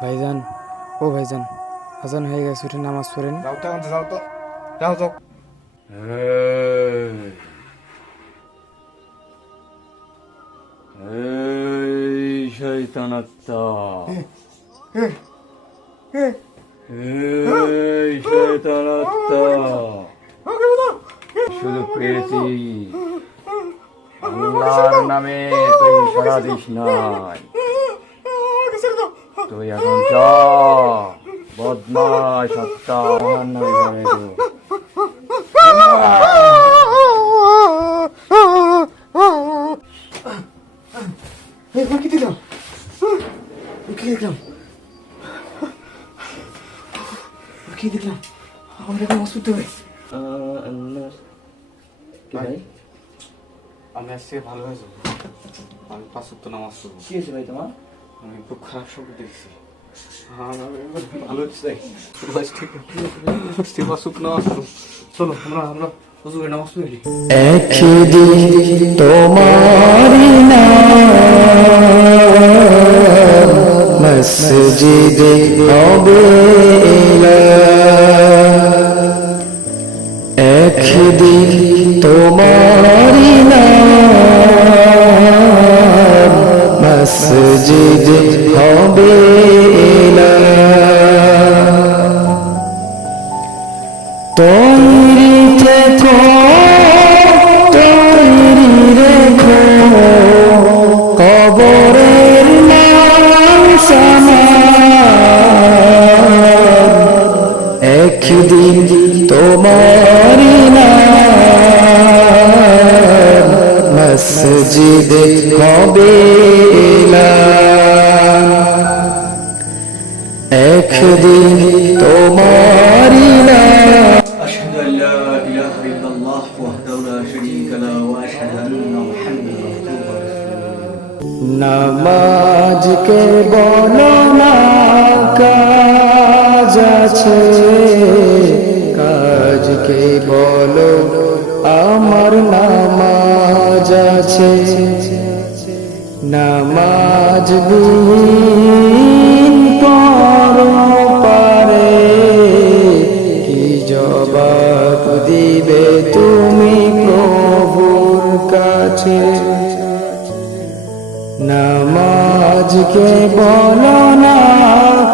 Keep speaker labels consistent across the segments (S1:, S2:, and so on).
S1: ভাইজান ও ভাইজান আজান হয়ে গেছে উঠে নামাজ পড়েন
S2: যাও তো এখন যাও তো যাও যাও
S3: এই এই শুধু পেয়েছি আল্লাহর নামে তুই সারা দিস নাই তুই এখন ঘরে দে।
S2: কি দিলাম কি দেখলাম কি দেখলাম আমার এখন নামাজ হবে।
S3: ভাই?
S2: আমি আজকে ভালো হয়ে যাব আমি পাঁচ সপ্তাহ নামাজ পড়ব।
S3: কি হয়েছে ভাই তোমার?
S2: আমি খুব খারাপ স্বপ্ন দেখছি। ভালো চলো আমরা আমরা
S4: একদিন তোমারি মসজিদে হবে একদিন তোমারি মসজিদে হবে তৈরি থেকো মসজিদে হবে একদিন তোমারি না
S3: أشهد أن لا إله إلا الله وحده لا شريك له وأشهد أن محمدا নামাজ
S4: কে বলো না কাজ আছে কাজ কে বলো আমার না আছে, নামাজ বিহীন পরো কি জবাব দিবে তুমি প্রভুর কাছে? নামাজকে বলো না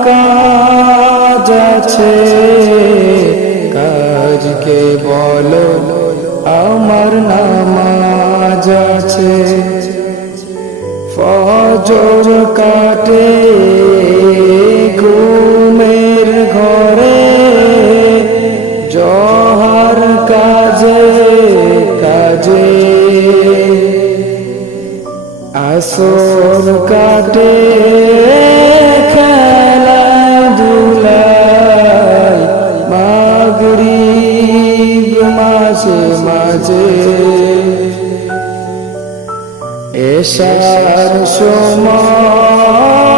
S4: কাজ আছে। ফজর কাটে ঘুমের ঘরে। জহার কাজে কাজে। আসর কাটে খেলা ধুলাই মাঝে মাঝে। এশার সময়